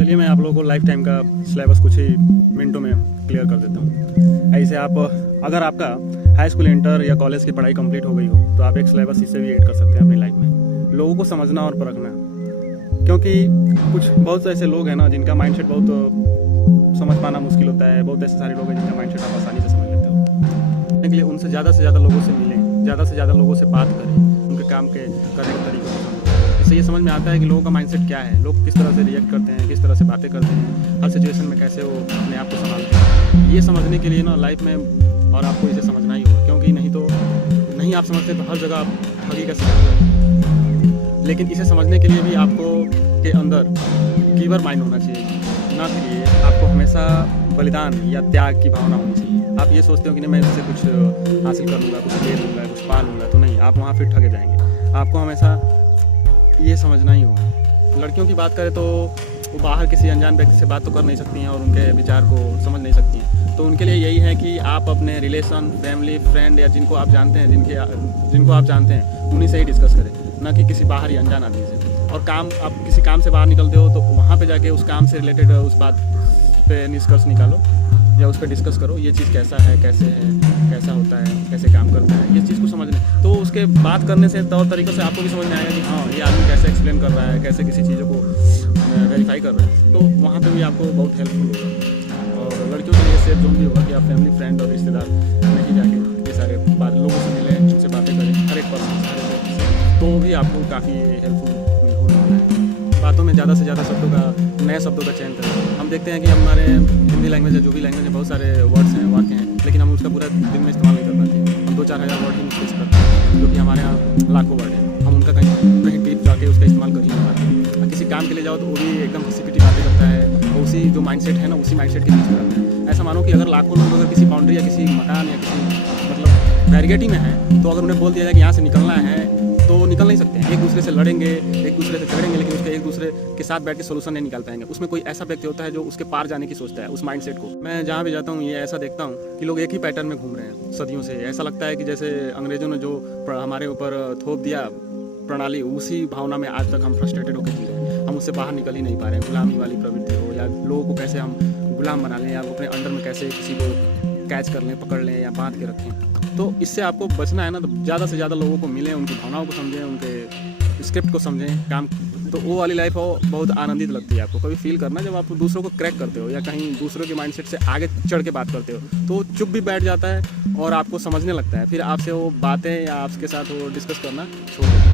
चलिए मैं आप लोगों को लाइफ टाइम का सिलेबस कुछ ही मिनटों में क्लियर कर देता हूँ। ऐसे आप अगर आपका हाई स्कूल, इंटर या कॉलेज की पढ़ाई कंप्लीट हो गई हो तो आप एक सिलेबस इससे भी ऐड कर सकते हैं अपनी लाइफ में। लोगों को समझना और परखना, क्योंकि कुछ बहुत से ऐसे लोग हैं ना जिनका माइंडसेट बहुत समझ पाना मुश्किल होता है। बहुत ऐसे सारे लोग हैं जिनका माइंडसेट आप आसानी से समझ लेते हो। इसलिए उनसे ज़्यादा लोगों से मिलें, ज़्यादा से ज़्यादा लोगों से बात करें, उनके काम के करने के तरीकों को समझें। इससे ये समझ में आता है कि लोगों का माइंडसेट क्या है, लोग किस तरह से रिएक्ट करते हैं, किस तरह से बातें करते हैं, हर सिचुएशन में कैसे वो अपने आप को संभालते हैं। ये समझने के लिए ना लाइफ में और आपको इसे समझना ही होगा, क्योंकि नहीं आप समझते तो हर जगह आप ठगी का शिकार हो जाएंगे। लेकिन इसे समझने के लिए भी आपको के अंदर गिवर माइंड होना चाहिए, ना कि आपको हमेशा बलिदान या त्याग की भावना होनी चाहिए। आप ये सोचते हो कि नहीं मैं इससे कुछ हासिल कर लूँगा, कुछ ले लूँगा, कुछ पा लूँगा, तो नहीं, आप वहाँ फिर ठगे जाएंगे। आपको हमेशा ये समझना ही होगा। लड़कियों की बात करें तो वो बाहर किसी अनजान व्यक्ति से बात तो कर नहीं सकती हैं और उनके विचार को समझ नहीं सकती हैं। तो उनके लिए यही है कि आप अपने रिलेशन, फैमिली, फ्रेंड या जिनको आप जानते हैं, जिनको आप जानते हैं उन्हीं से ही डिस्कस करें, ना कि किसी बाहर या अनजान आदमी से। और आप किसी काम से बाहर निकलते हो तो वहाँ पे जाके उस काम से रिलेटेड उस बात पे निष्कर्ष निकालो या उस पर डिस्कस करो, ये चीज़ कैसा है, कैसा होता है, कैसे काम करता है, ये चीज़ को समझने। तो उसके बात करने से तौर तरीक़ों से आपको भी समझ में आएगा कि हाँ ये आदमी कैसे एक्सप्लेन कर रहा है, कैसे किसी चीज़ों को वेरीफाई कर रहा है। तो वहाँ पे भी आपको बहुत हेल्पफुल होगा। और लड़कियों के लिए सेफ जोन भी होगा कि आप फैमिली, फ्रेंड और रिश्तेदार में ही जाके ये सारे लोगों से मिलें, उनसे बातें करें, हर एक पर्सन, तो भी आपको काफ़ी हेल्पफुल होने वाला है। बातों में ज़्यादा से ज़्यादा शब्दों का, नए शब्दों का चयन करें। हम देखते हैं कि हमारे हिंदी लैंग्वेज है, जो भी लैंग्वेज है, बहुत सारे वर्ड्स हैं, वाक्य हैं, लेकिन हम उसका पूरा दिन में इस्तेमाल नहीं कर पाते। हम 2-4 हज़ार वर्ड ही यूज़ करते हैं, जो कि हमारे यहाँ लाखों वर्ड हैं। हम उनका कहीं डीप जाके उसका इस्तेमाल कर ही नहीं पाते। किसी काम के लिए जाओ तो वो भी एकदम किसी बातें करता है, और उसी जो माइंडसेट है ना, उसी माइंडसेट के बीच में रहता है। ऐसा मानो कि अगर लाखों लोग अगर किसी बाउंड्री या किसी मकान या किसी मतलब बैरिगेट में है, तो अगर उन्हें बोल दिया जाए कि यहाँ से निकलना है तो वो निकल नहीं सकते हैं। एक दूसरे से लड़ेंगे, एक दूसरे से झगड़ेंगे, लेकिन उसके एक दूसरे के साथ बैठ के सोल्यूशन नहीं निकाल पाएंगे। उसमें कोई ऐसा व्यक्ति होता है जो उसके पार जाने की सोचता है, उस माइंडसेट को। मैं जहाँ भी जाता हूँ ये ऐसा देखता हूँ कि लोग एक ही पैटर्न में घूम रहे हैं सदियों से। ऐसा लगता है कि जैसे अंग्रेजों ने जो हमारे ऊपर थोप दिया प्रणाली, उसी भावना में आज तक हम फ्रस्ट्रेटेड होकर जी रहे हैं। हम उससे बाहर निकल ही नहीं पा रहे हैं। गुलामी वाली प्रवृत्ति हो, या लोगों को कैसे हम गुलाम बना लें, या अपने अंडर में कैसे किसी को कैच कर लें, पकड़ लें या बांध के रखें। तो इससे आपको बचना है ना, तो ज़्यादा से ज़्यादा लोगों को मिलें, उनकी भावनाओं को समझें, उनके स्क्रिप्ट को समझें, काम। तो वो वाली लाइफ हो बहुत आनंदित लगती है। आपको कभी फील करना जब आप दूसरों को क्रैक करते हो या कहीं दूसरों के माइंडसेट से आगे चढ़ के बात करते हो, तो चुप भी बैठ जाता है और आपको समझने लगता है। फिर आपसे वो बातें या आपके साथ वो डिस्कस करना छोड़ देता है।